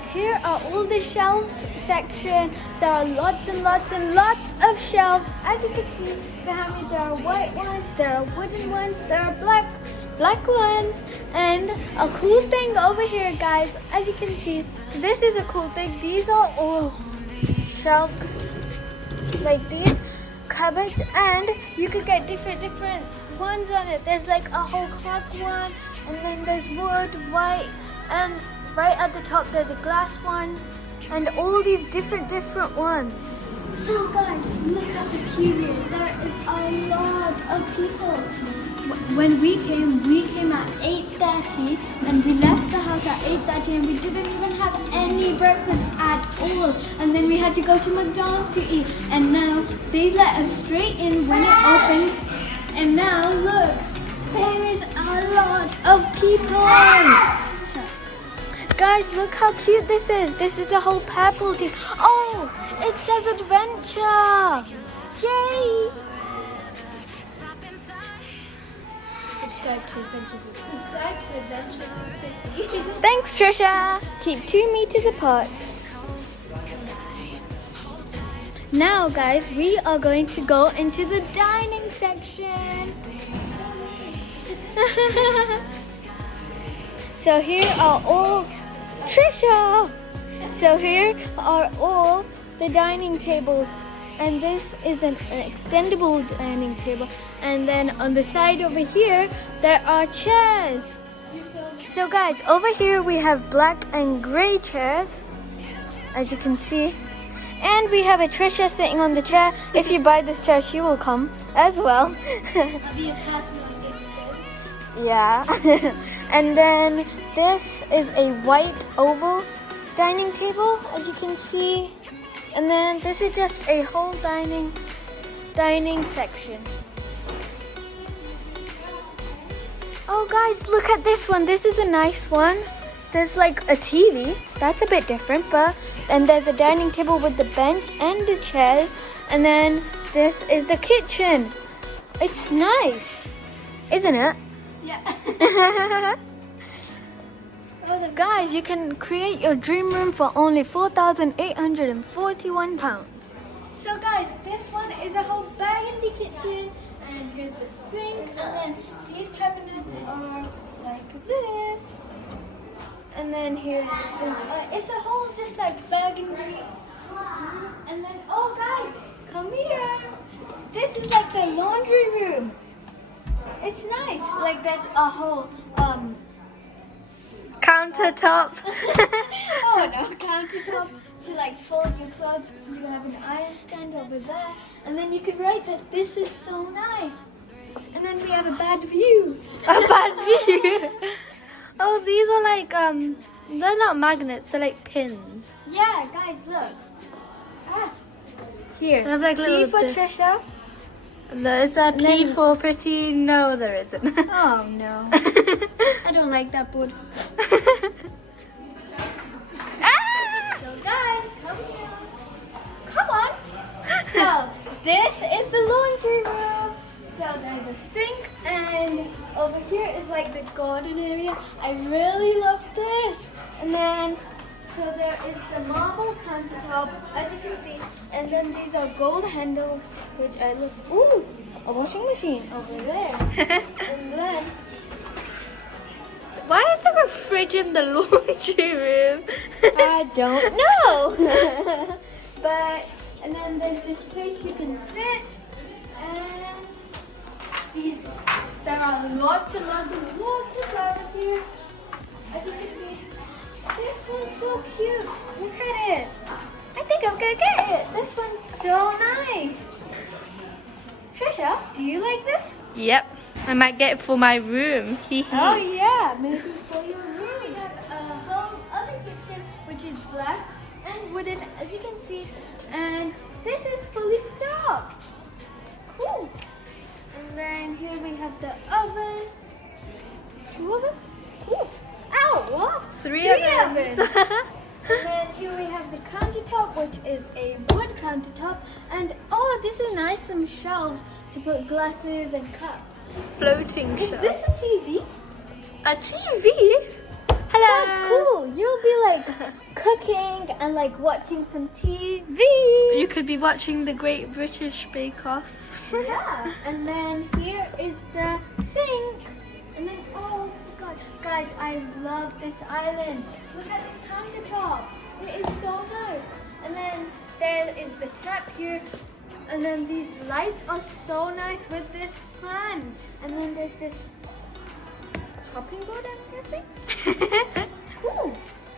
guys, here are all the shelves section. There are lots and lots and lots of shelves. As you can see behind me, there are white ones, there are wooden ones, there are black ones, and a cool thing over here, guys. As you can see, this is a cool thing. These are all shelves like these cupboards, and you could get different ones on it. There's like a whole clock one, and then there's wood, white, and right at the top there's a glass one, and all these different ones. So guys, look at the queue here. There is a lot of people. When we came at 8:30, and we left the house at 8:30, and we didn't even have any breakfast at all. And then we had to go to McDonald's to eat. And now they let us straight in when it opened. And now look, there is a lot of people. Guys, look how cute this is. This is a whole purple team. Oh, it says adventure. Yay! Subscribe to Adventures with Pretty. Thanks, Trisha. Keep 2 meters apart. Now, guys, we are going to go into the dining section. So here are all Trisha. So here are all the dining tables, and this is an extendable dining table. And then on the side over here, there are chairs. So guys, over here we have black and gray chairs, as you can see. And we have a Trisha sitting on the chair. If you buy this chair, she will come as well. I'll be a personal assistant. Yeah. And then this is a white oval dining table, as you can see. And then this is just a whole dining section. Oh guys, look at this one. This is a nice one. There's like a TV. That's a bit different, and there's a dining table with the bench and the chairs. And then this is the kitchen. It's nice, isn't it? Yeah. Guys, you can create your dream room for only £4,841. So guys, this one is a whole burgundy kitchen, and here's the sink, and then these cabinets are like this, and then here it's a whole just like burgundy. And then, oh guys, come here. This is like the laundry room. It's nice. Like there's a whole Countertop. oh no, countertop to like fold your clothes. You have an iron stand over there, and then you can write this. This is so nice. And then we have a bad view. A bad view. Oh, these are like they're not magnets. They're like pins. Yeah, guys, look. Here. They have like T little for Trisha. No, is that P for pretty? No, there isn't. Oh no. I don't like that board. So guys, come here. Come on. So this is the laundry room. So there's a sink, and over here is like the garden area. I really love this. And then so there is the marble countertop, as you can see, and then these are gold handles, which I love. Ooh, a washing machine over there. And then, why is there a fridge in the laundry room? I don't know. And then there's this place you can sit, and there are lots and lots and lots of flowers here. As you can see, this one's so cute. Look at it. I think I'm gonna get it. This one's so nice. Trisha, do you like this? Yep, I might get it for my room. Oh yeah, maybe for your room. We have a whole other kitchen, which is black and wooden, as you can see. And this is fully stocked. Cool. And then here we have the oven. 2 ovens? Cool. Ow, what? 3 ovens. And then here we have the countertop, which is a wood countertop. And oh, this is nice, some shelves to put glasses and cups. Floating Is shelf. this a TV? A TV? Hello. That's cool. You'll be like cooking and like watching some TV. You could be watching the Great British Bake Off. Yeah. And then here is the sink. And then, oh my god. Guys, I love this island. Look at this countertop. It is so nice. And then there is the tap here. And then these lights are so nice with this plant. And then there's this chopping board, I'm guessing. Cool.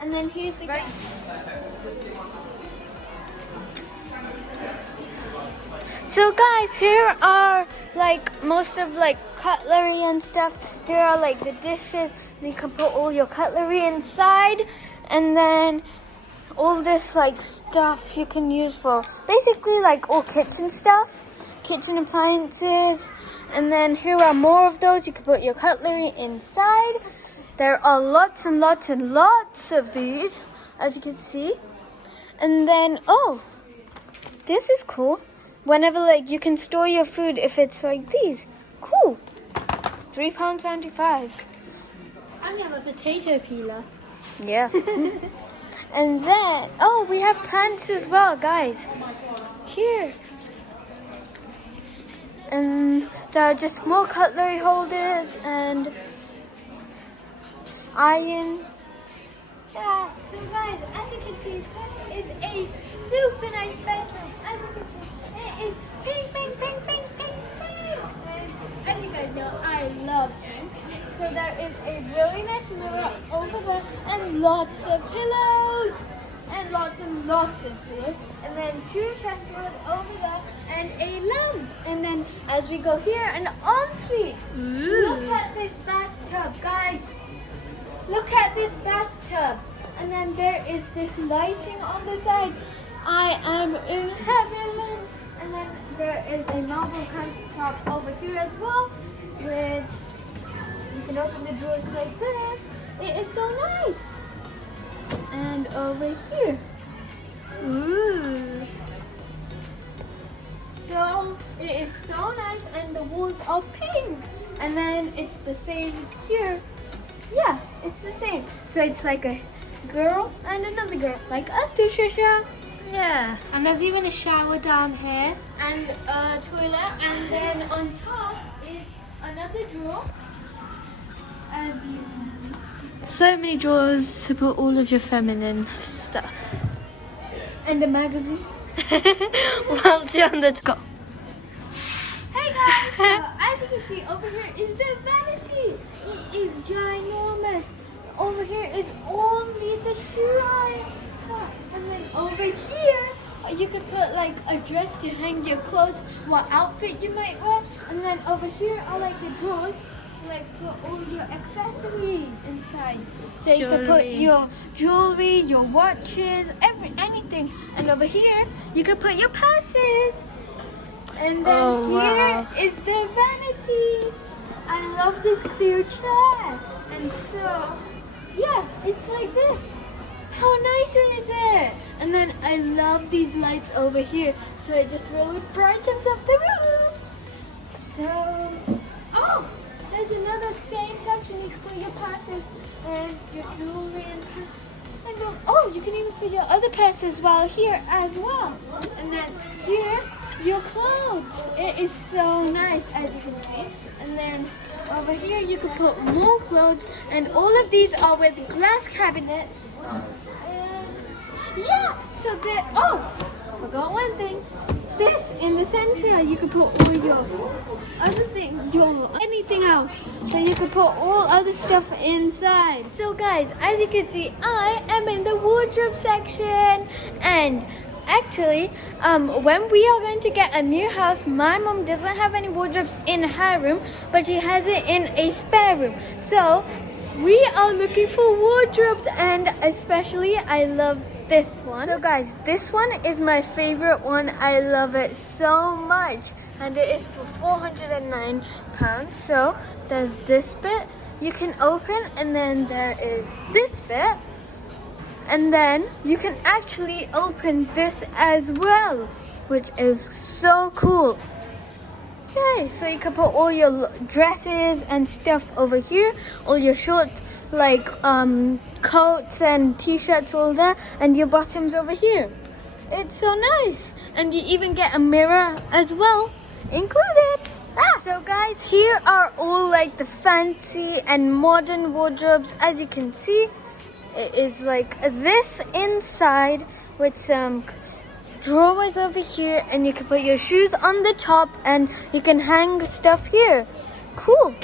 And then here's the So guys, here are like most of like cutlery and stuff. Here are like the dishes. You can put all your cutlery inside, and then all this like stuff you can use for basically like all kitchen stuff, kitchen appliances. And then here are more of those. You can put your cutlery inside. There are lots and lots and lots of these, as you can see. And then, oh, this is cool. Whenever like you can store your food if it's like these. Cool. £3.75. And we have a potato peeler. Yeah. And then, oh, we have plants as well, guys. Here. And there are just more cutlery holders and iron. Yeah, so guys, as you can see, this is a super nice bedroom. As you can see, it is pink, pink, pink, pink, pink, pink. And as you guys know, I love pink. So there is a really nice mirror over there and lots of pillows. And lots of pillows. And then 2 chest drawers over there and a lamp. And then as we go here, an ensuite. Look at this bathtub, guys. Look at this bathtub. And then there is this lighting on the side. I am in heaven. And then there is a marble countertop over here as well, which you can open the drawers like this. It is so nice. And over here. Ooh. So it is so nice, and the walls are pink. And then it's the same here. Yeah, it's the same. So it's like a girl and another girl, like us two, Trisha. Yeah. And there's even a shower down here. And a toilet, and then on top is another drawer. As you So many drawers to put all of your feminine stuff. and a magazine. Well done, let's go. Hey guys, so as you can see over here is the vanity. It is ginormous. Over here is only the shoe iron. And then over here you can put like a dress to hang your clothes, what outfit you might wear. And then over here are like the drawers to like put all your accessories inside. So you can put Jewelry. your jewelry, your watches, anything. And over here you can put your purses. And then Oh, wow. here is the vanity. I love this clear chair. And so, yeah, it's like this. How nice is it? And then I love these lights over here. So it just really brightens up the room. So, oh, there's another same section. You can put your purses and your jewelry and oh, you can even put your other purses as well here as well. And then here, your clothes. It is so nice, as you can see. And then over here you can put more clothes, and all of these are with glass cabinets. And yeah, so that, oh, forgot one thing. This in the center, you can put all your other things, your anything else. So you can put all other stuff inside. So guys, as you can see, I am in the wardrobe section. And actually, when we are going to get a new house, my mom doesn't have any wardrobes in her room, but she has it in a spare room. So we are looking for wardrobes, and especially I love this one. So guys, this one is my favorite one. I love it so much. And it is for £409. So there's this bit you can open, and then there is this bit. And then you can actually open this as well, which is so cool. Yay, so you can put all your dresses and stuff over here, all your shorts, like coats and t-shirts all there, and your bottoms over here. It's so nice, and you even get a mirror as well included. So guys, here are all like the fancy and modern wardrobes. As you can see, it is like this inside with some drawers over here, and you can put your shoes on the top and you can hang stuff here. Cool.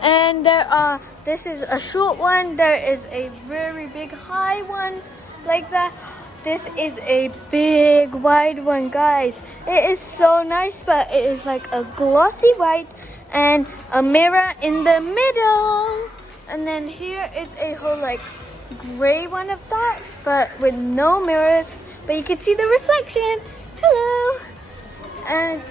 And this is a short one, there is a very big high one like that. This is a big wide one, guys. It is so nice, but it is like a glossy white and a mirror in the middle. And then here is a whole like gray one of that, but with no mirrors, but you can see the reflection. Hello. And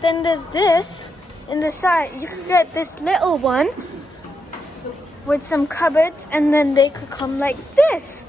then there's this in the side. You could get this little one with some cupboards, and then they could come like this.